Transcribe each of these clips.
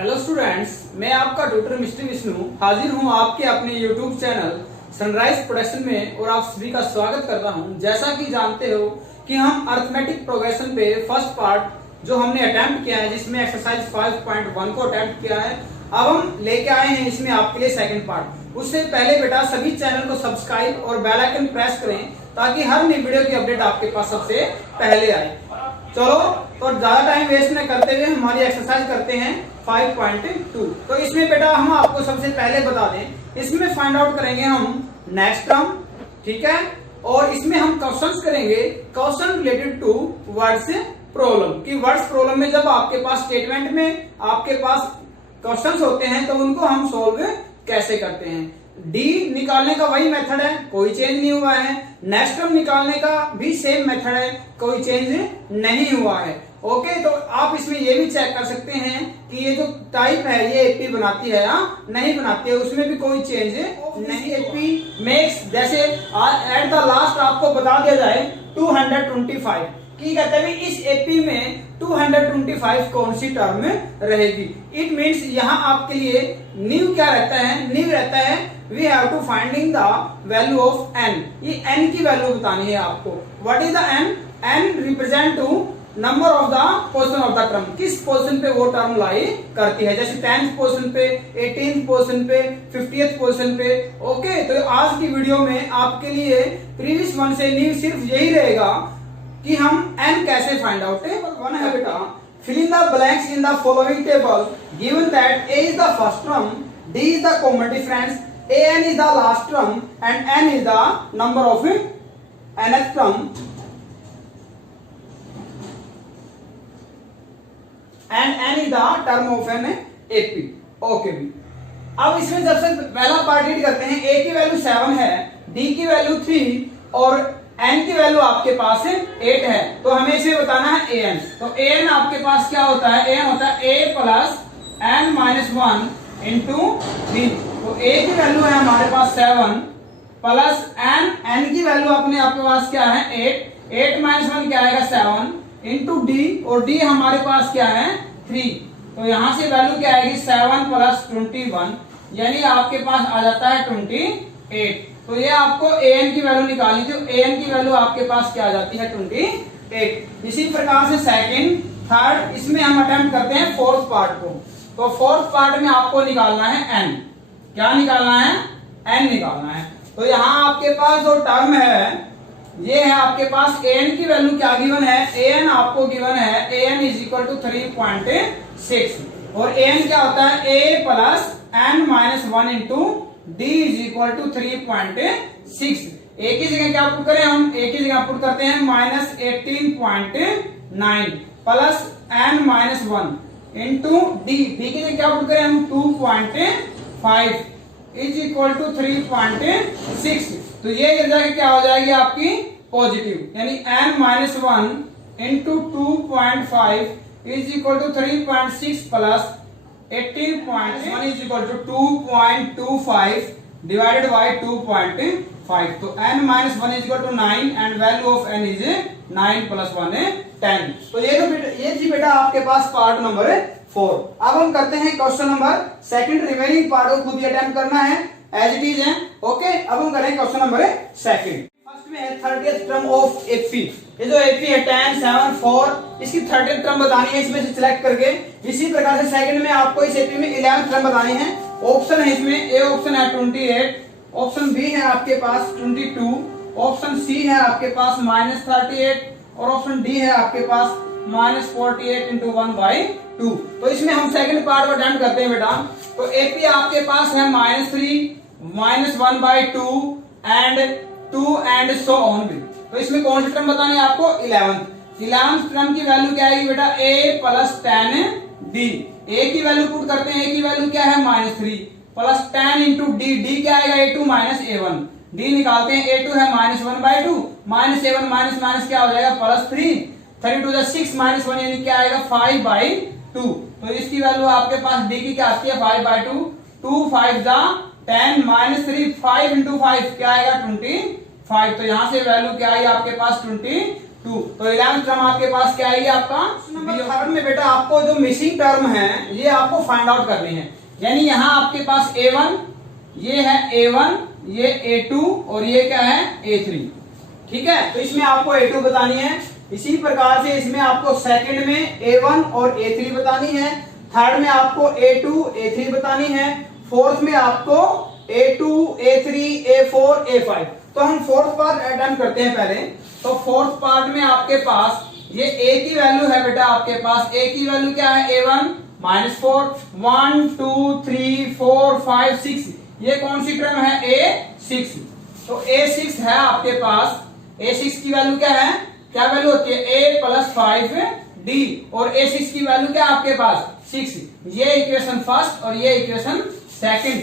Hello students, मैं आपका doctor mister Vishnu हाजिर हूं आपके अपने यूट्यूब चैनल सनराइज प्रोडक्शन में और आप सभी का स्वागत करता हूं। जैसा कि जानते हो कि हम अरिथमेटिक प्रोग्रेशन पे फर्स्ट पार्ट जो हमने अटेम्प्ट किया है, जिसमें एक्सरसाइज 5.1 को अटेम्प्ट किया है, अब हम लेके आए हैं इसमें आपके लिए सेकंड पार्ट। उससे पहले बेटा सभी चैनल को सब्सक्राइब और बेल आइकन प्रेस करें ताकि हर नई वीडियो की अपडेट आपके पास सबसे पहले आए। चलो तो ज्यादा टाइम वेस्ट न करते हुए हमारी एक्सरसाइज करते हैं 5.2। तो इसमें बेटा हम आपको सबसे पहले बता दें, इसमें फाइंड आउट करेंगे हम नेक्स्ट टर्म, ठीक है, और इसमें हम क्वेश्चंस करेंगे question related to words problem कि वर्ड्स प्रॉब्लम में जब आपके पास स्टेटमेंट में आपके पास क्वेश्चंस होते हैं तो उनको हम सोल्व कैसे करते हैं। डी निकालने का वही मेथड है, कोई चेंज नहीं हुआ है। नेक्स्ट टर्म निकालने का भी सेम मेथड है, कोई चेंज नहीं हुआ है। ओके, तो आप इसमें ये भी चेक कर सकते हैं कि ये जो टाइप है ये एपी बनाती है या नहीं बनाती है, उसमें भी कोई चेंज नहीं। एपी मेक्स, जैसे एट द लास्ट आपको बता दिया जाए 225 की कहते हैं इस एपी में 225 कौन सी टर्म रहेगी। इट मीन्स यहाँ आपके लिए न्यू क्या रहता है, न्यू रहता है we have to finding the value of N. ये एन की वैल्यू बतानी है आपको। What is the N? N represent to number of the position of the term, किस पोजीशन पे वो टर्म लाई करती है, जैसे 10th पोजीशन पे, 18th पोजीशन पे, 50th पोजीशन पे। ओके, तो आज की वीडियो में आपके लिए प्रीवियस वन से न्यू सिर्फ यही रहेगा कि हम n कैसे फाइंड आउट वन है बेटा। Fill in the blanks in the following table given that a is the first term, d is the common difference, an is the last term and n is the number of nth term and n is the term of an AP। Okay भी, अब इसमें जब से पहला part read करते हैं, a की value 7 है, d की वैल्यू 3 और n की वैल्यू आपके पास 8 है, तो हमें इसे बताना है an। तो an आपके पास क्या होता है? an होता है a plus n minus 1 into 3। तो a की वैल्यू है हमारे पास 7 प्लस n की वैल्यू अपने आपके पास क्या है 8 माइनस 1 क्या आएगा 7 इंटू d, और d हमारे पास क्या है 3। तो यहां से वैल्यू क्या आएगी 7 प्लस 21, यानी आपके पास आ जाता है 28। तो ये आपको an की वैल्यू निकालनी थी, an की वैल्यू आपके पास क्या आ जाती है 28। इसी प्रकार से सेकंड, थर्ड, इसमें हम अटेम्प्ट करते हैं फोर्थ पार्ट को। तो फोर्थ पार्ट में आपको निकालना है n। क्या निकालना है? n निकालना है। तो यहाँ आपके पास जो टर्म है ये है आपके पास an की वैल्यू क्या गिवन है, an आपको गिवन है an इज इक्वल टू 3.6 और an क्या होता है a plus n minus 1 into d is equal to 3.6। एक ही जगह क्या पुट करें हम, एक ही जगह पुट करते हैं minus 18.9 plus n minus 1 into d की जगह क्या पुट करें हम 2.5 इज इक्वल टू 3.6। तो ये जगह क्या हो जाएगी आपकी पॉजिटिव, यानी n minus 1 into 2.5 is equal to 3.6 plus 18.1 is equal to 2.25 divided by 2.5। तो n minus 1 is equal to 9 and value of n is 9 plus 1 10। तो ये थी बेटा आपके पास पार्ट नंबर 4। अब हम करते हैं question number second. Remaining part को खुद ही अटेम्प्ट करना है एज इट इज है। ओके, अब हम करेंगे क्वेश्चन नंबर सेकंड। फर्स्ट में है 30th टर्म ऑफ एपी। ये जो एपी है 10 7 4, इसकी 30th टर्म बतानी है इसमें से सिलेक्ट करके। इसी प्रकार से सेकंड में आपको इस एपी में 11th टर्म बतानी है। ऑप्शन है इसमें, ए ऑप्शन है 28, ऑप्शन बी है आपके पास 22, ऑप्शन सी है आपके पास -38 और ऑप्शन डी है आपके पास -48 इंटू 1/2। तो इसमें हम सेकंड पार्ट को अटेम्प्ट करते हैं बेटा। तो एपी आपके पास है -3 -1/2 एंड 2 एंड सो ऑन भी। तो इसमें कौन सी टर्म बतानी है आपको? 11th टर्म की वैल्यू क्या आएगी बेटा a प्लस 10d। a की वैल्यू पुट करते हैं, a की वैल्यू क्या है -3 प्लस 10 इंटू d क्या आएगा a2 माइनस a1। d निकालते हैं, a2 है -1/2 माइनस a1 माइनस माइनस क्या हो जाएगा +3, 3 टू 6 माइनस 1 यानी क्या आएगा 5/2। तो इसकी वैल्यू आपके पास d की क्या आती है 5/2, 2 5 10 माइनस 3 5 इंटू 5 क्या आएगा 25। तो यहां से वैल्यू क्या आई आपके पास 2। तो 11th टर्म आपके पास क्या है आपका नंबर 3 में बेटा आपको जो मिसिंग टर्म है ये आपको फाइंड आउट करनी है। यानी यहाँ आपके पास A1, ये है A1, ये A2 और ये क्या है A3। ठीक है, तो इसमें आपको A2 बतानी है। इसी प्रकार से इसमें आपको सेकंड में A1 और A3 बतानी है, थर्ड में आपको A2 A3 बतानी है, फोर्थ में आपको A2 A3 A4 A5। तो हम फोर्थ पार्ट अटेम्प्ट करते हैं पहले। तो फोर्थ पार्ट में आपके पास ये A की वैल्यू है बेटा, आपके पास A की वैल्यू क्या है A1 -4 1 2 3 4 5 6। ये कौन सी टर्म है A6। तो A6 है आपके पास, A6 की वैल्यू क्या है, क्या वैल्यू होती है A + 5D और A6 की वैल्यू क्या है आपके पास 6। ये इक्वेशन फर्स्ट और ये equation second,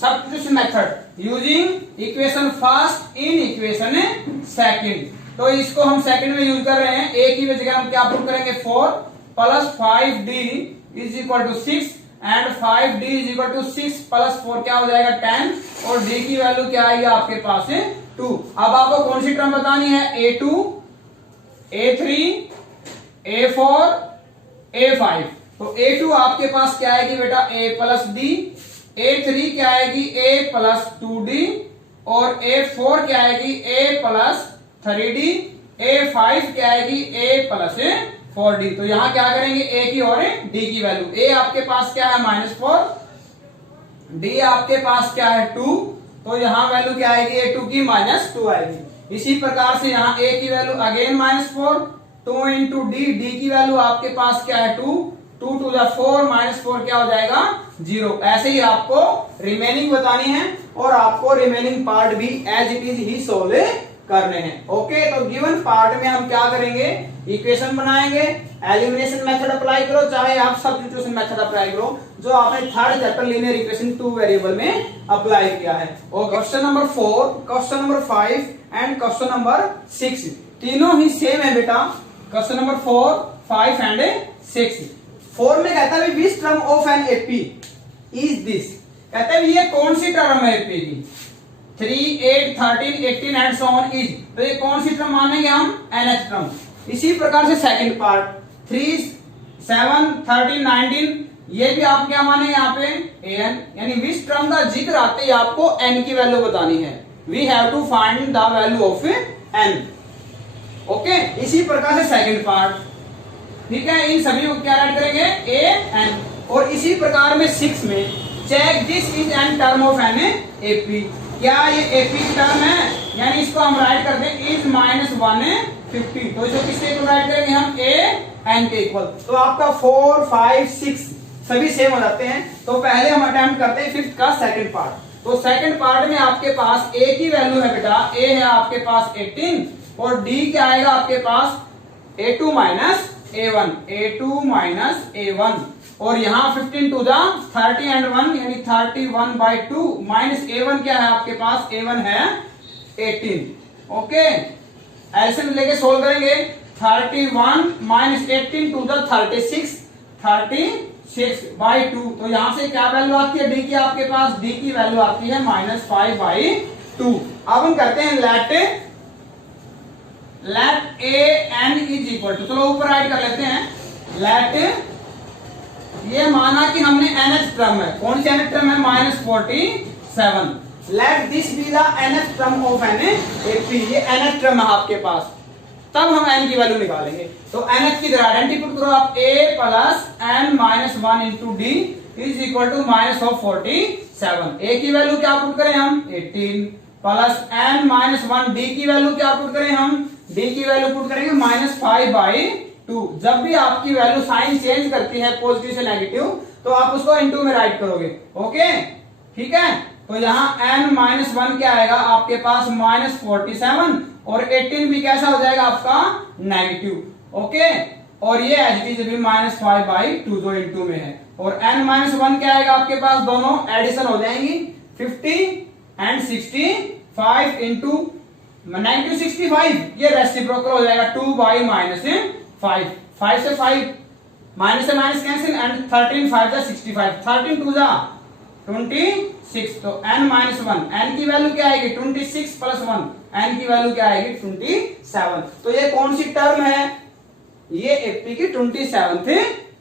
substitution method using equation first in equation second. तो इसको हम सेकंड में यूज कर रहे हैं। A की जगह हम क्या पुट करेंगे 4 + 5D = 6 एंड 5D = 6 + 4 क्या हो जाएगा 10 और D की वैल्यू क्या आएगी आपके पास 2। अब आपको कौन सी टर्म बतानी है A2 A3 A4 A5। तो A2 आपके पास क्या आएगी बेटा A + D, A3 क्या आएगी A + 2D और A4 क्या आएगी A + 3D, A5 क्या आएगी A + 4D। तो यहां क्या करेंगे A की और D की वैल्यू। A आपके पास क्या है -4, D आपके पास क्या है 2, तो यहां वैल्यू क्या आएगी A2 की -2 आएगी। इसी प्रकार से यहां A की वैल्यू अगेन -4 2 × D की वैल्यू आपके पास क्या है 2 2 2 4 -4 क्या हो जाएगा 0। ऐसे ही आपको रिमेनिंग बतानी है और आपको रिमेनिंग पार्ट भी एज इट इज ही सोल्व करने हैं। ओके, तो गिवन पार्ट में हम क्या करेंगे, इक्वेशन बनाएंगे, एलिमिनेशन मेथड अप्लाई करो, चाहे आप सब्स्टिट्यूशन मेथड अप्लाई करो जो आपने third chapter linear equation 2 variable में अप्लाई किया है। और question number 4, question number 5 and question number 6 तीनों ही सेम है बेटा। Question number 4 5 and 6। 4 में कहता है which term of an AP is this. कहते हैं ये कौन सी टर्म है एपी की 3 8 13 18 एंड सो ऑन इज। तो ये कौन सी टर्म मानेंगे हम nth टर्म। इसी प्रकार से सेकंड पार्ट 3 7 13 19 ये भी आप क्या माने यहाँ पे an, यानी विच टर्म का जिक्र आते ही आपको n की वैल्यू बतानी है। We have to find the value of n। Okay, इसी प्रकार से सेकंड पार्ट, ठीक है, इन सभी को क्या राइट करेंगे a n। और इसी प्रकार में 6 में check this is an term of an AP. क्या ये एपी टर्म है, यानी इसको हम राइट करते हैं इज -150। तो इसको किसके इक्वल राइट करेंगे हम an के इक्वल। तो आपका 4 5 6 सभी सेम हो जाते हैं। तो पहले हम अटेम्प्ट करते हैं फिफ्थ का सेकंड पार्ट। तो सेकंड पार्ट में आपके पास a की वैल्यू है बेटा, a है आपके पास 18 और d क्या आएगा आपके पास a2 A1 और यहाँ 15 to the 30 and 1 यानी 31/2 -A1 क्या है आपके पास A1 है 18। ओके, ऐसे लेके सोल्व करेंगे 31 -18 to the 36/2। तो यहां से क्या वैल्यू आती है d की, आपके पास d की वैल्यू आती है -5/2। अब हम करते हैं let an is equal to, चलो ऊपर राइट कर लेते हैं। लेट ये माना कि हमने nth टर्म है, कौन सी nth टर्म है -47। Let this be the nth term of an AP. ये nth टर्म है आपके पास, तब हम n की वैल्यू निकालेंगे। तो nth की तरह आइडेंटिटी पुट करो आप a + n - 1 × d is equal to -47। a की वैल्यू क्या पुट करें हम 18 + n - 1 d की वैल्यू क्या पुट करें हम, d की वैल्यू पुट करेंगे -5/2। जब भी आपकी वैल्यू साइन चेंज करती है पॉजिटिव से नेगेटिव तो आप उसको इनटू में राइट करोगे। ओके, ठीक है, तो यहाँ n - 1 क्या आएगा आपके पास -47 और 18 भी कैसा हो जाएगा आपका नेगेटिव। ओके, और ये एच डी भी -5/2 जो इनटू में है। और n - 1 क्या आएगा आपके पास, दोनों एडिशन हो जाएंगी 50 एंड 65 इंटू -65 ये रेसिप्रोकल हो जाएगा 2/-5। 5 से 5 माइनस से माइनस कैंसिल एंड 13 5 65 13 2 जा 26, तो n माइनस 1, n की वैल्यू क्या आएगी 26 प्लस 1, n की वैल्यू क्या आएगी 27। तो ये कौन सी टर्म है, ये एपी की 27th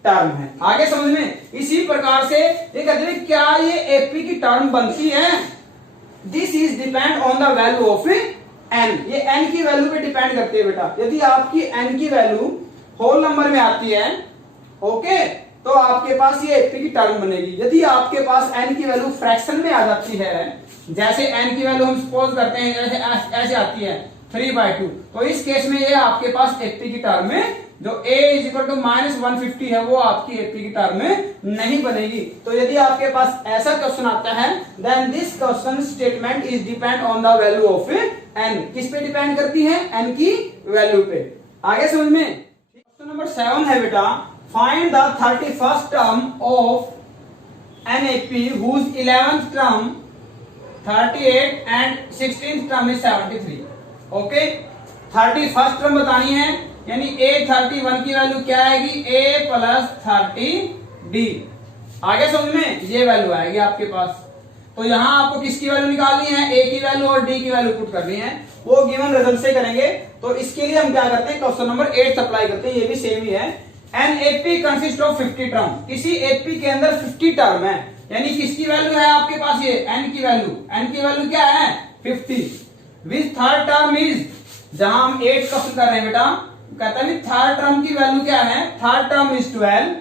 टर्म है। आगे समझ में, इसी प्रकार से ये कहते हैं क्या ये एपी की टर्म बनती है, this is depend on the value of N, ये एन की वैल्यू पे डिपेंड करती है बेटा। यदि आपकी एन की वैल्यू होल नंबर में आती है, ओके, तो आपके पास ये एपी की टर्म बनेगी। यदि आपके पास एन की वैल्यू फ्रैक्शन में आ जाती है, जैसे एन की वैल्यू हम सपोज करते हैं ऐसे आती है 3/2, तो इस केस में ये आपके पास एपी की टर्म में जो a इज इक्वल टू -150 है वो आपकी एपी की टर्म में नहीं बनेगी। तो यदि आपके पास ऐसा क्वेश्चन आता है, then this question statement is depend on the value of n। किस पे डिपेंड करती है, n की वैल्यू पे। आगे समझ में, क्वेश्चन नंबर 7 है बेटा, find the 31st term of an AP whose 11th term 38 and 16th term is 73। Okay, 31st term बतानी है, यानी a31 की वैल्यू क्या आएगी, a प्लस 30d। आगे समझ में, ये वैल्यू आएगी आपके पास। तो यहां आपको किसकी वैल्यू निकालनी है, a की वैल्यू और d की वैल्यू पुट करनी है, वो गिवन रिजल्ट से करेंगे। तो इसके लिए हम क्या करते हैं, क्वेश्चन नंबर 8 अप्लाई करते हैं, ये भी सेम ही है। An AP consist of 50 term, किसी एपी के अंदर 50 टर्म है, यानी किसकी वैल्यू है आपके पास, ये n की वैल्यू क्या है 50। विच थर्ड टर्म इज, जहां हम 8 क्वेश्चन कर रहे हैं बेटा, कहता है थर्ड टर्म की वैल्यू क्या है, third term is 12,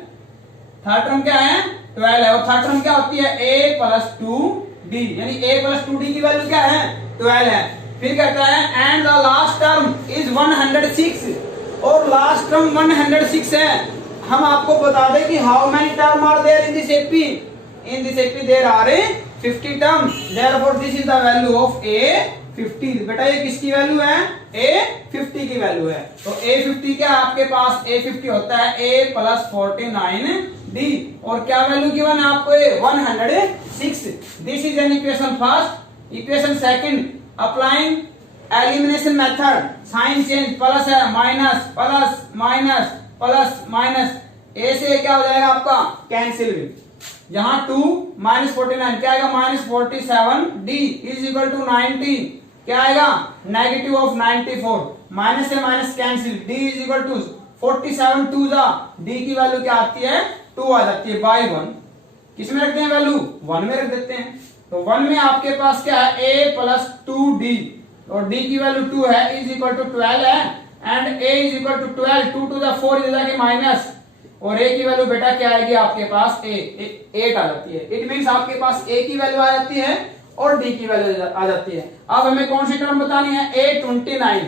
third term क्या है 12 है, और थर्ड टर्म क्या होती है a प्लस 2d, यानी a प्लस 2d की वैल्यू क्या है 12 है। फिर कहता है and the last term is 106, और लास्ट टर्म 106 है। हम आपको बता दें कि how many term are there in this AP, in this AP there are 50 term, therefore this is the value of a50। बेटा ये किसकी वैल्यू है, a50 की वैल्यू है। तो a50 क्या आपके पास, a50 होता है a प्लस 49d, और क्या वैल्यू गिवन है आपको 106। This is an equation first. Equation second, applying elimination method, sign change, plus है minus plus minus plus minus, a से क्या हो जाएगा आपका कैंसिल। यहां 2 -49 क्या आएगा -47d इज इक्वल टू 90, क्या आएगा नेगेटिव ऑफ 94, माइनस से minus cancel, d is equal to 47 2 जा, d की वैल्यू क्या आती है 2 आ जाती है बाई 1। किस में रखते हैं वैल्यू, 1 में रख देते हैं। तो 1 में आपके पास क्या है a प्लस 2d, और d की वैल्यू 2 है इज इक्वल टू 12 है, and a is equal to 12, 2 to the 4 is जाके माइनस, और a की वैल्यू बेटा क्या आएगी आपके पास 8 आ जाती है। इट मींस आपके पास a की वैल्यू आ जाती है और d की वैल्यू आ जाती है। अब हमें कौन सी टर्म बतानी है, a29,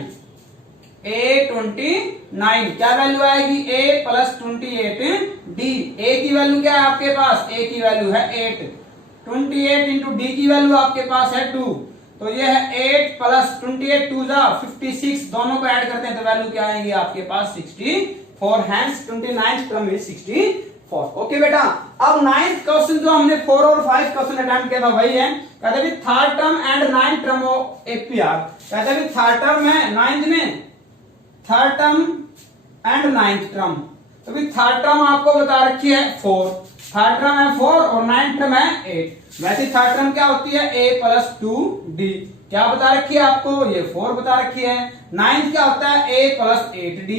क्या वैल्यू आएगी a प्लस 28d, a की वैल्यू क्या है आपके पास, a की वैल्यू है 8, 28 इंटू d की वैल्यू आपके पास है 2, तो ये है 8 प्लस 28 2 जा 56, दोनों को ऐड करते हैं तो वैल्यू क्या आएगी आपके पास 64, hence 29th term is 64। Okay बेटा, अब 9th क्वेश्चन जो हमने 4 और 5 क्वेश्चन अटेम्प्ट किया था वही है। कहते हैं third term and 9th term of APR, कहते हैं थर्ड टर्म है 9th में, third term and 9th term. तो भी थर्ड टर्म आपको बता रखी है 4, थर्ड टर्म है 4 और 9th टर्म है 8। वैसे थर्ड टर्म क्या होती है a प्लस 2d, क्या बता रखी है आपको, ये 4 बता रखी है। 9th क्या होता है a प्लस 8d,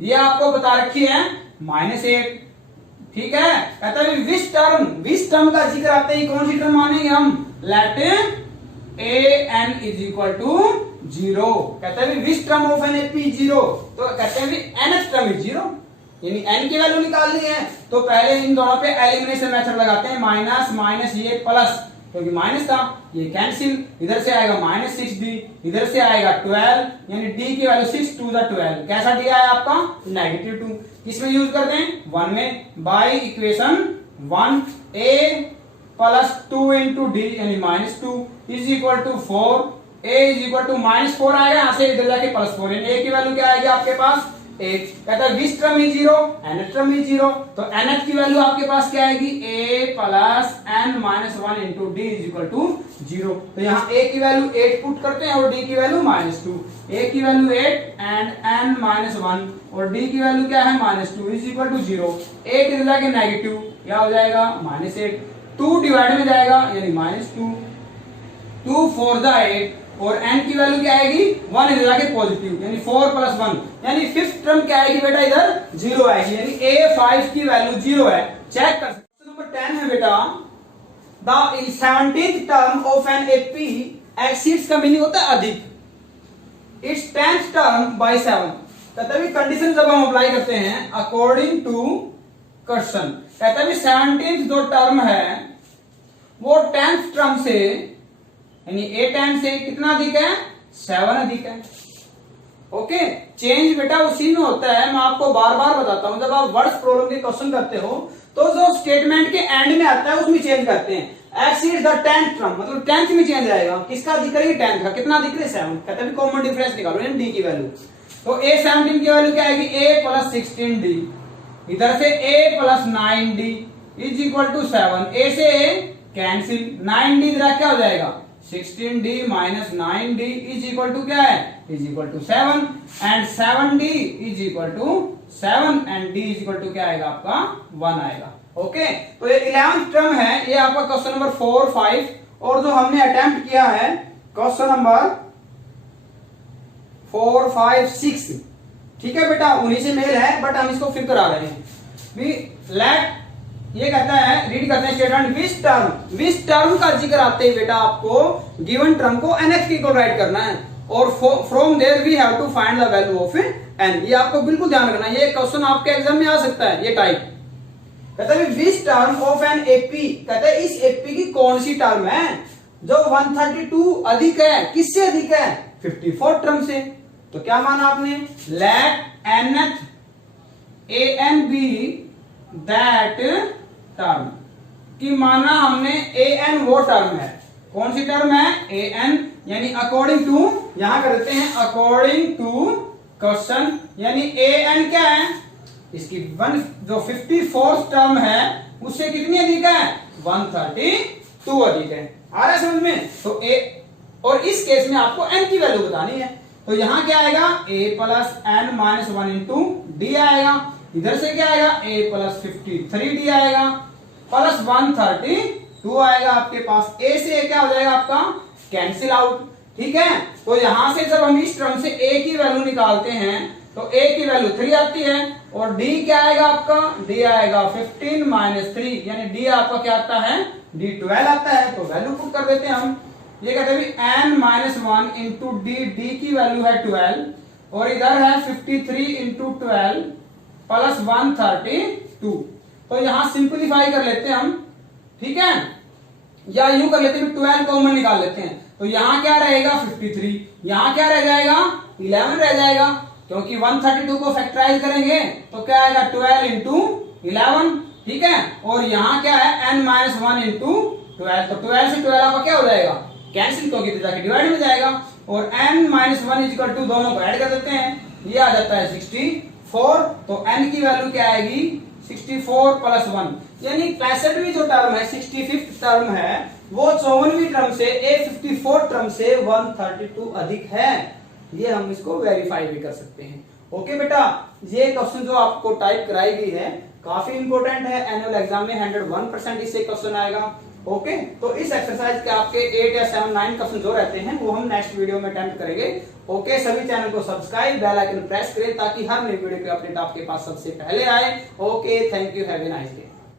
ये आपको बता रखी है -8। ठीक है, कहता है विच टर्म का जिक्र आते ही कौन सी टर्म मानेंगे हम, let an is equal to 0। कहते हैं which term of an AP 0, तो कहते हैं nth टर्म इज 0, यानी n की वैल्यू निकालनी है। तो पहले इन दोनों पे एलिमिनेशन मेथड लगाते हैं, माइनस माइनस ये प्लस, क्योंकि माइनस था ये कैंसिल, इधर से आएगा -6d, इधर से आएगा 12, यानी d की वैल्यू 6 2 12, कैसा दिया है आपका -2। किसमें यूज करते हैं, 1 में, by equation 1 a plus 2 into d यानी -2 is equal to 4, a is equal to -4 आएगा, यहाँ से इधर जाके +4, यानी a की वैल्यू क्या आएगी आपके पास 8। कहता है which term is 0, nth term is 0, तो nth की वैल्यू आपके पास क्या आएगी a plus n minus 1 into d is equal to 0। तो यहाँ a की वैल्यू 8 पुट करते हैं और d की वैल्यू -2, a की वैल्यू 8 एंड n माइनस 1 और d की वैल्यू क्या है -2 इज इक्वल टू 0। 8 इधर जाके नेगेटिव, क्या हो जाएगा -8, 2 डिवाइड में जाएगा यानी -2, 2 4 जा 8 और n की वैल्यू क्या आएगी 1 इधर आके पॉजिटिव यानी 4 + 1 यानी फिफ्थ टर्म क्या आएगी बेटा इधर 0 आएगी यानी A5 की वैल्यू 0 है। चेक कर सकते। नंबर 10 है बेटा the 17th term of an AP exceeds का मीनिंग होता है अधिक, इट्स 10th टर्म बाय 7। कहता है कंडीशन जब हम अप्लाई करते हैं अकॉर्डिंग टू क्वेश्चन, कहता है 17th जो टर्म है वो 10th टर्म से यानी A10 से कितना अधिक है 7 अधिक है। ओके, चेंज बेटा उसी में होता है, मैं आपको बार बार बताता हूं, जब आप वर्ड्स प्रॉब्लम के क्वेश्चन करते हो तो जो स्टेटमेंट के एंड में आता है उसमें चेंज करते हैं। एक्सीड द 10th टर्म मतलब 10th में चेंज आएगा, किसका अधिक करेंगे 10th का, कितना अधिक है 7। कहते हैं कॉमन डिफरेंस निकालो यानी डी की वैल्यू, तो A17 की वैल्यू क्या आएगी A + 16D, इधर से A + 9D = 7, A से A कैंसिल, 9D इधर क्या हो जाएगा 16D - 9D = क्या है = 7 एंड 7D = 7 एंड D = क्या आएगा आपका 1 आएगा। ओके, तो ये 11th टर्म है, ये आपका क्वेश्चन नंबर 4, 5 और जो हमने अटेम्प्ट किया है क्वेश्चन नंबर 4, 5, 6, ठीक है बेटा उन्हीं से मेल है बट हम इसको फिर करा रहे हैं। लेट ये कहता है रीड करते हैं स्टेटमेंट विच टर्म का जिक्र आते ही बेटा आपको गिवन टर्म को nth की इक्वल राइट करना है और from there we have to find the value of n। ये आपको बिल्कुल ध्यान रखना है, ये क्वेश्चन आपके एग्जाम में आ सकता है ये टाइप। कहता है which term of an AP, कहता है इस AP की कौन सी टर्म है जो 132 अधिक है, किससे अधिक है 54 टर्म से। तो क्या माना आपने let nth an be that term की माना हमने an वो टर्म है, कौन सी टर्म है an यानी अकॉर्डिंग टू, यहां कर देते हैं अकॉर्डिंग टू क्वेश्चन यानी an क्या है इसकी जो 54th टर्म है उससे कितनी अधिक है 132 अधिक है। आ रहा है समझ में। तो a और इस केस में आपको n की वैल्यू बतानी है, तो यहां क्या आएगा A + n - 1 * D आएगा, इधर से क्या आएगा A + 53D आएगा प्लस 132 आएगा आपके पास। A से A क्या हो जाएगा आपका कैंसिल आउट, ठीक है। तो यहां से जब हम इस टर्म से A की वैल्यू निकालते हैं तो A की वैल्यू 3 आती है और D क्या आएगा आपका D आएगा 15 - 3 यानी D आपका क्या आता है D 12 आता है। तो वैल्यू पुट कर देते हैं हम, ये कहते हैं n - 1 * D की वैल्यू है 12 और इधर है 53 * 12 प्लस 132। तो यहां सिंपलीफाई कर लेते हैं हम, ठीक है, या यूं कर लेते हैं 12 कॉमन निकाल लेते हैं। तो यहां क्या रहेगा 53, यहां क्या रह जाएगा 11 रह जाएगा क्योंकि 132 को फैक्टराइज करेंगे तो क्या आएगा 12 * 11, ठीक है। और यहां क्या है n - 1 * 12, तो 12 से 12 आपका क्या हो जाएगा कैंसिल क्योंकि जाके डिवाइड में जाएगा और n - 1 = दोनों को ऐड कर देते हैं, ये आ जाता है 64। तो n की वैल्यू क्या आएगी 64 + 1 यानी 65वीं जो टर्म है 65th टर्म है वो 54वीं टर्म से 54 टर्म से 132 अधिक है। ये हम इसको वेरीफाई भी कर सकते हैं। ओके बेटा, ये क्वेश्चन जो आपको टाइप कराई गई है काफी इंपॉर्टेंट है, एनुअल एग्जाम में 101% इससे क्वेश्चन आएगा। ओके, तो इस एक्सरसाइज के आपके 8 या 7, 9 क्वेश्चन जो रहते हैं वो हम नेक्स्ट वीडियो में अटेम्प्ट करेंगे। ओके, सभी चैनल को सब्सक्राइब, बेल आइकन प्रेस करें ताकि हर नई वीडियो की अपडेट आपके पास सबसे पहले आए। Okay, thank you, have a nice day.